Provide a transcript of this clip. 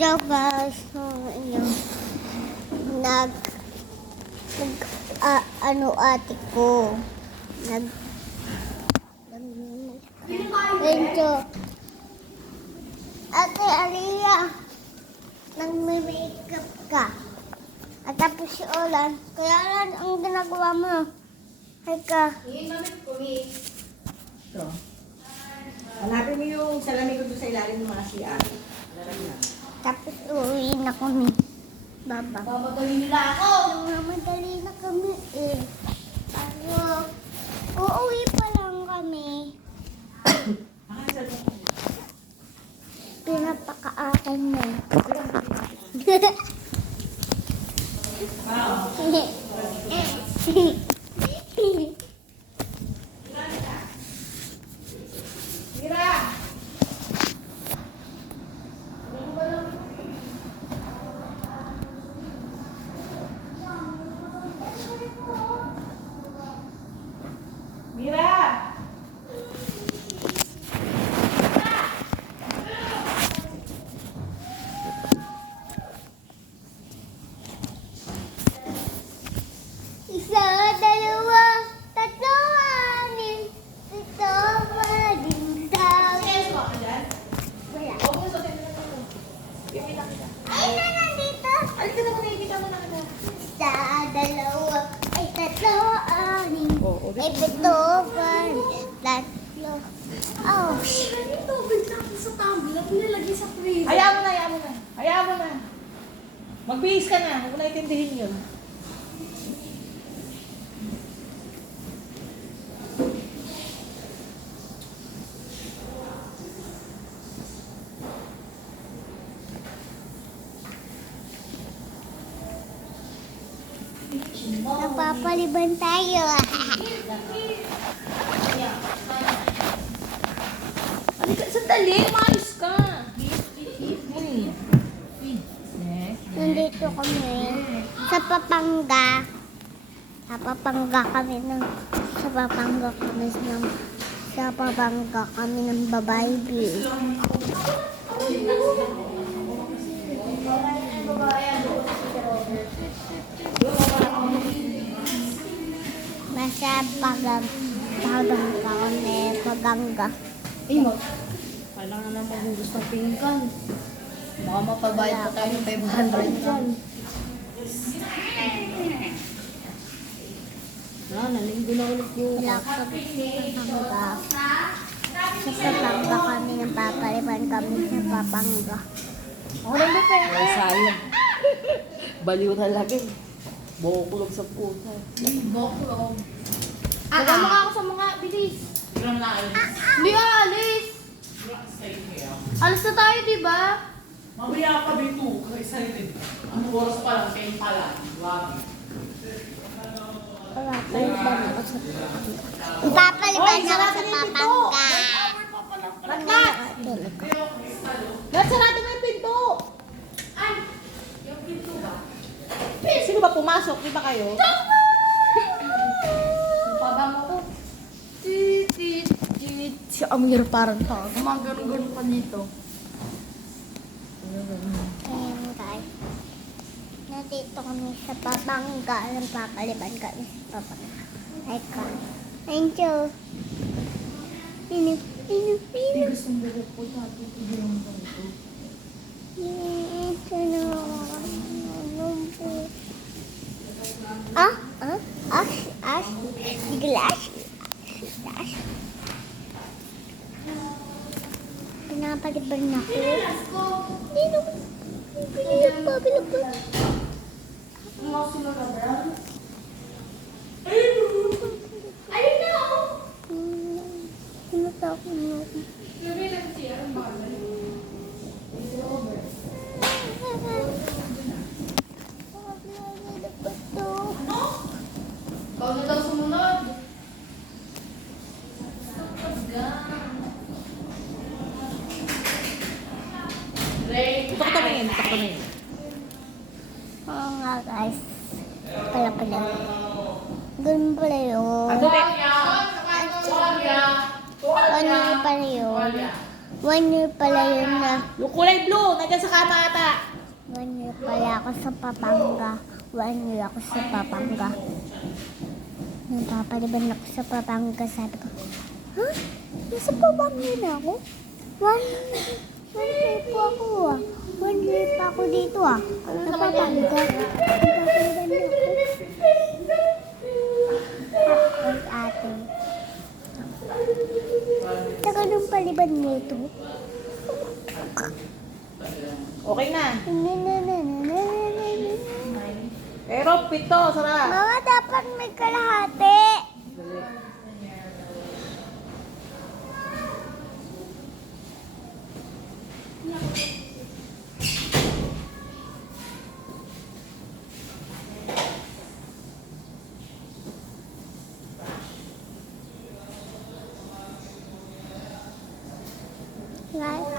So guys, yung ate ko medyo Ate Aliyah, nagme-makeup ka. At tapos si Olan, kaya lang ang ginagawa mo. Hay ka. Ito. Hanapin mo yung salamin ko doon sa ilalim ng mga CR. Tapos uuwi na kami. Baba. Mamadali nila ako. Mamadali na kami eh. Pero uuwi pa lang kami. Pinapakaakin mo. Mira! Mira! Isa, dalawa, tatlo, anim, pito, waling, dami. Wala. Ay, nandito. Alis ka na muna, ikita mo na kita. Isa, dalawa, ay tatlo, anim, ay pito, waling, tatlo. Oh, Ito, bigla ko sa tablet. Ako nilagay sa freezer. Hayaan mo na, hayaan mo na. Hayaan mo na. Magbihis ka na. Huwag mo na itindihin yun. napapaliban tayo. Halika, sandali. Umayos ka. Nandito kami sa Papanga. Sa Papanga kami ng babaybi. Nasa Papanga kami, Paganga. Ay, kailangan na magugus ng pingkan. Baka mapabayad pa tayo ng 500 dyan. Nalinggo na ulit yung Wala kami sa Papanga kami ng papaliban kami sa Papanga. Ako lang ba pera? Ay, sayang. Baliw talaga eh. Bukulog sa puta. Bokulog. Nagama ka ako sa mga bilis. Hindi ka alis. Alis na tayo, di ba? Mamaya pa dito, excited. Ano oras pa lang, 10 pa lang. Grabe. Papaliban ako sa Papaliban ako sa Papanga. Lahat! Lahat sarado mo yung pinto! Sino ba pumasok? Di ba kayo? Pabang mo to. Si Amir parang tao. Gumagano-gano pa nito. Ayan guys. Nandito kami sa Papanga. Papaliban kami sa Papanga. Ay ka. Thank you. Tigas ng buhok ko dati. Tigil mo ito. Ito na Glass. Pinapaliban na ako. Hindi naman. Pinapaliban. Ang mga sinunod. Ayun na ako. Pinatakot na ako. Sabi lang siya, ang bagal. Ikaw na lang sumunod. Ito ko tumingin. Ito ko tumingin. Oo nga guys. Pala. Ganun pala yun. Ano ba? Ano pala yun? 1 year pala yun na. Yung kulay blue, nandiyan sa kama ata. 1 year pala ako sa Papanga. 1 year ako sa Papanga. Napapaliban ako sa Papanga. Sabi ko, ha? Nasa Papanga na ako? 1 year po ako ah. 1 year pa ako dito ah. Sa Papanga. Napapaliban na ako. Ay, ate. Taga ng paliban nito. Okay na. Na. Pero 7, sarap. Mama, dapat may kalahati. Guys,